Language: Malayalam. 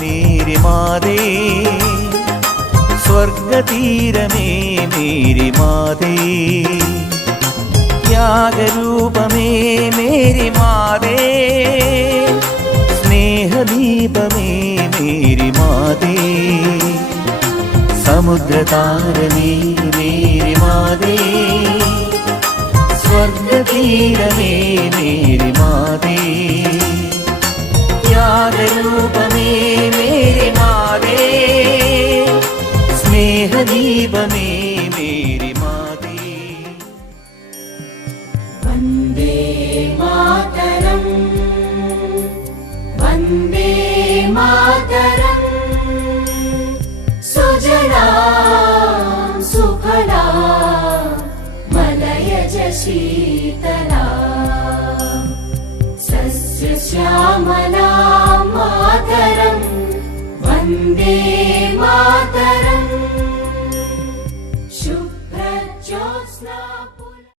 Mary Matte, സ്വർഗതീരമേ Mary Matte, ത്യാഗരൂപമേ Mary Matte, സ്നേഹദീപമേ Mary Matte, സമുദ്രതാരമേ Mary Matte, സ്വർഗതീരമേ Mary Matte, ത്യാഗരൂപമേ Mary Matte, സ്നേഹദീപമേ Mary Matte. Vande Mataram, Vande Mataram, സുജലാം സുഫലാം മലയജ ശീതലാം, സസ്യശ്യാമലാം Mataram, Vande